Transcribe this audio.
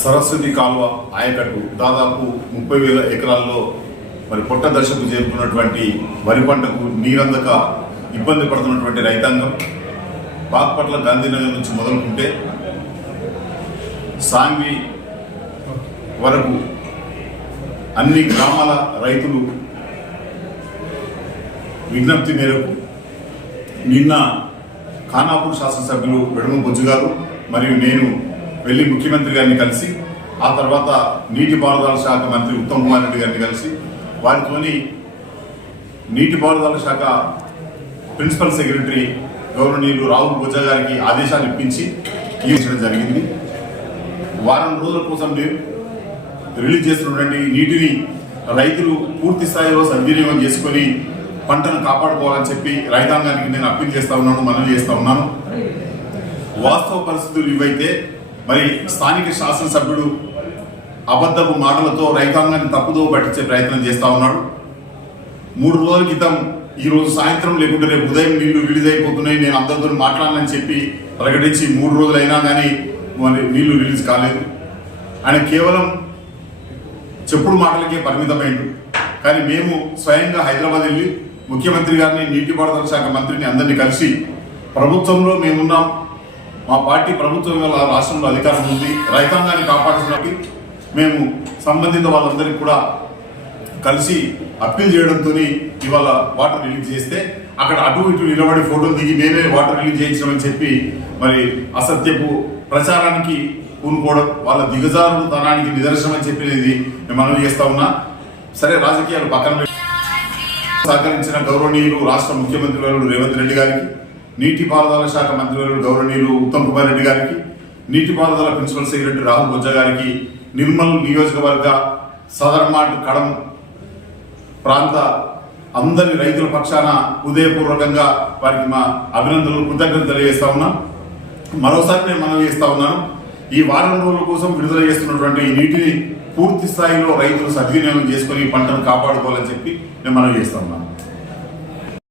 సరస్వతి కాలువ ఆయకట్టు దాదాపు 30,000 ఎకరాల్లో మరి పొట్ట దశకు చేరుకున్నటువంటి వరి పంటకు నీరందక ఇబ్బంది పడుతున్నటువంటి రైతాంగం బాగ్పట్ల గాంధీనగర్ నుంచి మొదలుకుంటే సాంగ్వి వరకు అన్ని గ్రామాల రైతులు విజ్ఞప్తి మేరకు నిన్న ఖానాపూర్ శాసనసభ్యులు వెడుమ బొజ్జు గారు మరియు నేను వెళ్ళి ముఖ్యమంత్రి గారిని కలిసి ఆ తర్వాత నీటిపారుదల శాఖ మంత్రి ఉత్తమ్ కుమార్ రెడ్డి గారిని కలిసి వారితోని నీటిపారుదల శాఖ ప్రిన్సిపల్ సెక్రటరీ గౌరవనీయులు రాహుల్ బొజ్జా గారికి ఆదేశాలు ఇప్పించి ఇవ్వడం జరిగింది. వారం రోజుల కోసం రిలీజ్ చేస్తున్నటువంటి నీటిని రైతులు పూర్తి స్థాయిలో సద్వినియోగం చేసుకొని పంటను కాపాడుకోవాలని చెప్పి రైతాంగానికి నేను అప్పీల్ చేస్తా ఉన్నాను, మనవి చేస్తా ఉన్నాను. వాస్తవ పరిస్థితులు ఇవైతే మరి స్థానిక శాసనసభ్యుడు అబద్ధపు మాటలతో రైతాంగాన్ని తప్పుదో పట్టించే ప్రయత్నం చేస్తా ఉన్నాడు. 3 రోజుల క్రితం ఈరోజు సాయంత్రం లేకుంటే రేపు ఉదయం నీళ్లు రిలీజ్ అయిపోతున్నాయి, నేను అందరితో మాట్లాడాలని చెప్పి ప్రకటించి 3 రోజులైనా కానీ మరి నీళ్లు రిలీజ్ కాలేదు. ఆయన కేవలం చెప్పుడు మాటలకే పరిమితమైండు. కానీ మేము స్వయంగా హైదరాబాద్ వెళ్ళి ముఖ్యమంత్రి గారిని నీటిపారుదల శాఖ మంత్రిని అందరినీ కలిసి ప్రభుత్వంలో మేమున్నాం, మా పార్టీ ప్రభుత్వం వల్ల రాష్ట్రంలో అధికారం ఉంది, రైతాంగాన్ని కాపాడుతున్నట్టు మేము సంబంధిత వాళ్ళందరికీ కూడా కలిసి అప్పీల్ చేయడంతో ఇవాళ వాటర్ రిలీజ్ చేస్తే అక్కడ అటు ఇటు నిలబడి ఫోటోలు దిగి మేమే వాటర్ రిలీజ్ చేయించామని చెప్పి మరి అసత్యపు ప్రచారానికి పూనుకోవడం వాళ్ళ దిగజారుతనానికి నిదర్శనం అని చెప్పినది మేము మనవి చేస్తా ఉన్నా. సరే, రాజకీయాలు పక్కన సహకరించిన గౌరవనీయులు రాష్ట్ర ముఖ్యమంత్రి వర్యులు రేవంత్ రెడ్డి గారికి, నీటిపారుదల శాఖ మంత్రివర్యులు గౌరవనీయులు ఉత్తమ్ కుమార్ రెడ్డి గారికి, నీటిపారుదల ప్రిన్సిపల్ సెక్రటరీ రాహుల్ బొజ్జా గారికి, నిర్మల్ నియోజకవర్గ సదర్మాట్ కడం ప్రాంత అందరి రైతుల పక్షాన హృదయపూర్వకంగా వారికి మా అభినందనలు, కృతజ్ఞతలు తెలియజేస్తా ఉన్నాం. మరోసారి నేను మనవి చేస్తా ఉన్నాను, ఈ వారం రోజుల కోసం విడుదల చేస్తున్నటువంటి ఈ నీటిని పూర్తి స్థాయిలో రైతులు సద్వినియోగం చేసుకొని పంటను కాపాడుకోవాలని చెప్పి నేను మనవి చేస్తా ఉన్నాను.